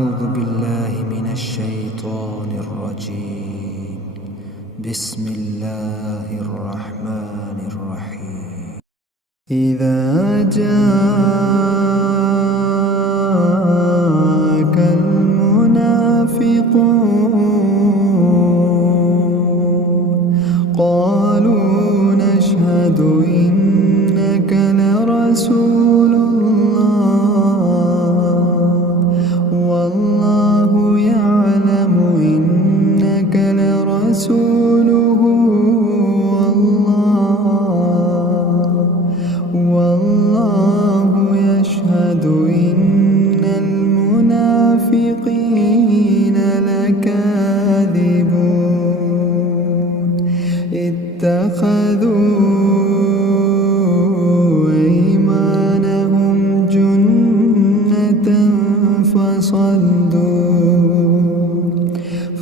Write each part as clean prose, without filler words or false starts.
أعوذ بالله من الشيطان الرجيم. بسم الله الرحمن الرحيم. إذا جاءك المنافقون قالوا نشهد إنك لرسول والله يعلم إنك لرسوله والله يشهد إن المنافقين لكاذبون. اتخذوا أيمانهم جنة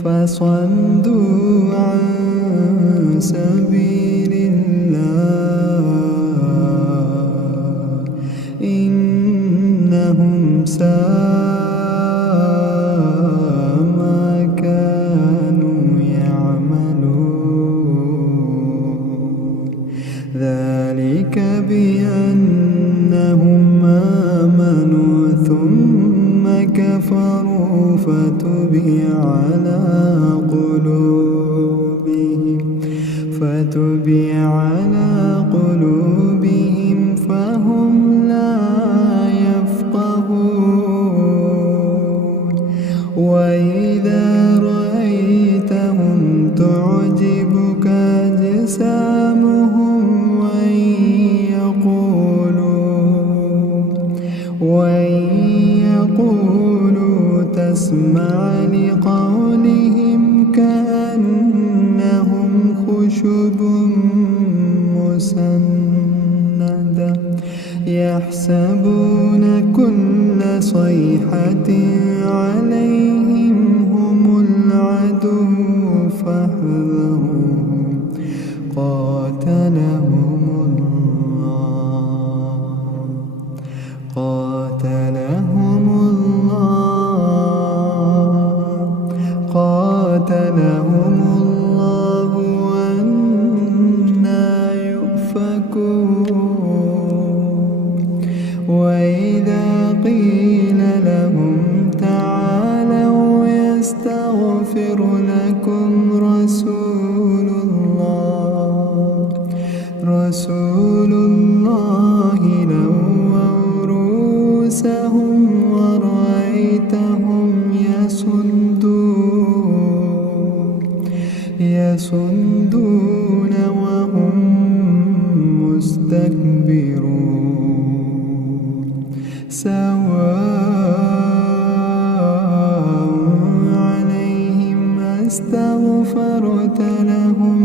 فصدوا عن سبيل الله إنهم ساء ما كانوا يعملون. ذلك بأنهم آمنوا ثم كفروا فتبع على قلوبهم فهم لا يفقهون. وإذا رأيتهم تعجبك أجسامهم وإن يقولوا تسمع لقولهم كأنهم خشب مسندة يحسبون كل صيحة عليهم هم العدو فاحذرهم قاتلهم الله وأنى يؤفكون. وإذا قيل لهم تعالوا يستغفر لكم رسول الله لووا رؤوسهم ورأيتهم يصدون وهم مستكبرون. سواء عليهم أستغفرت لهم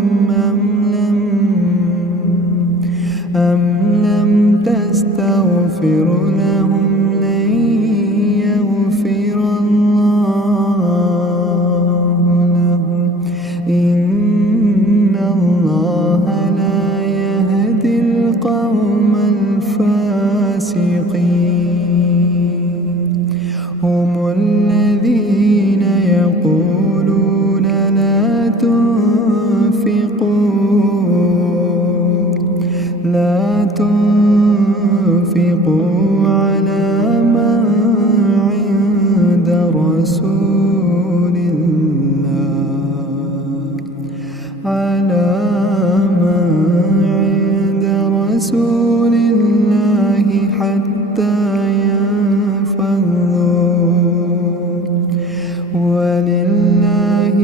أم لم تستغفر لهم لن يغفر الله لهم إن الله لا يهدي القوم الفاسقين. هم الذين يقولون لا تنفقوا على من عند رسول الله حتى ينفضوا ولله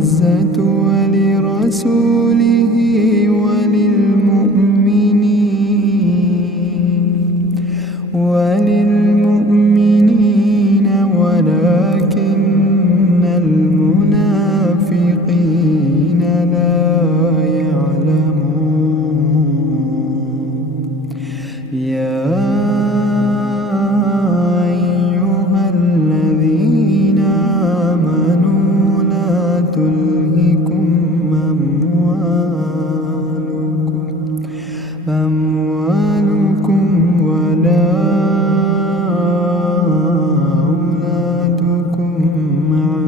العزة ولرسوله وللمؤمنين ولكن المنافقين لا يعلمون يا أيها الذين آمنوا لا تلهكم أموالكم ولا أولادكم عن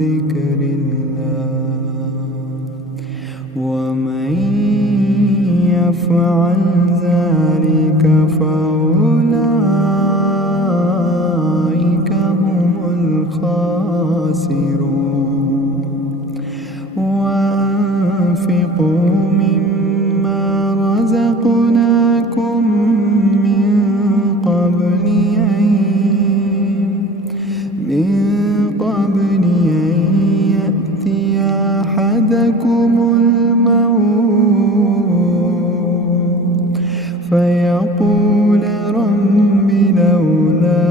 ذكر الله ومن يفعل ذلك فأولئك هم الخاسرون وأنفقوا مما رزقناكم من قبل أن يأتي أحدكم الموت فيقول رب لولا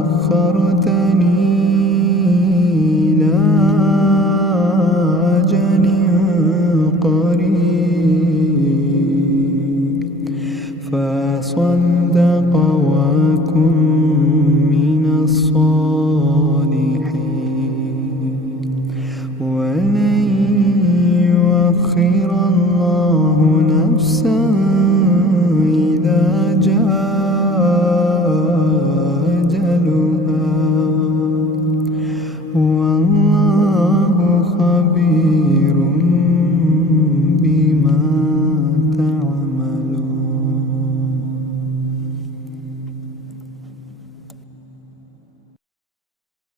أخرتني إلى أجل قريب فصدق وكن من الصالحين ولن يؤخر الله نفسا إذا جاء أجلها